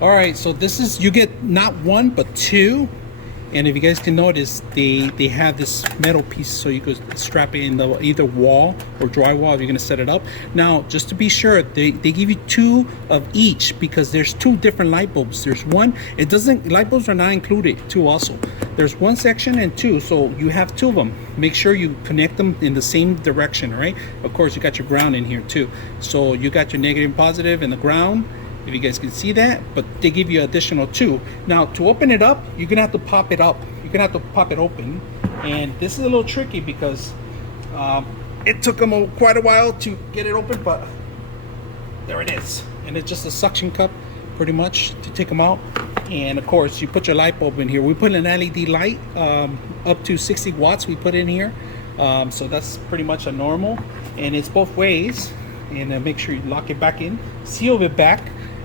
All right, so this is, you get not one but two, and if you guys can notice, they have this metal piece, so you could strap it in the either wall or drywall if you're gonna set it up. Now, just to be sure, they give you two of each because there's two different light bulbs. There's one, it doesn't, light bulbs are not included too also. There's one section and two, so you have two of them. Make sure you connect them in the same direction, right? Of course, you got your ground in here too. So you got your negative and positive in the ground, if you guys can see that, but they give you additional two. Now, to open it up, you're gonna have to pop it up. You're gonna have to pop it open. And this is a little tricky because it took them quite a while to get it open, but there it is. And it's just a suction cup pretty much to take them out. And of course, you put your light bulb in here. We put an LED light up to 60 watts we put in here. So that's pretty much a normal. And it's both ways. And make sure you lock it back in. Seal it back.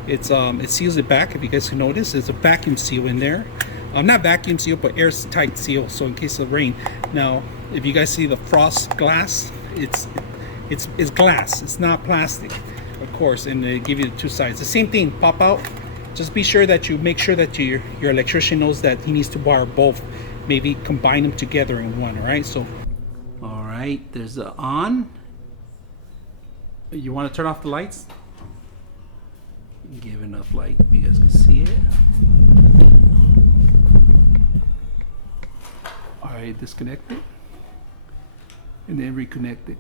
It seals it back. If you guys can notice, there's a vacuum seal in there. Not vacuum seal, but airtight seal, so in case of rain. Now, if you guys see the frost glass, it's glass. It's not plastic, of course. And they give you the two sides. The same thing, pop out. Just be sure that you make sure that your electrician knows that he needs to wire both. Maybe combine them together in one. All right. So, all right. There's the on. You want to turn off the lights? Give enough light, you guys can see it. All right, disconnect it and then reconnect it.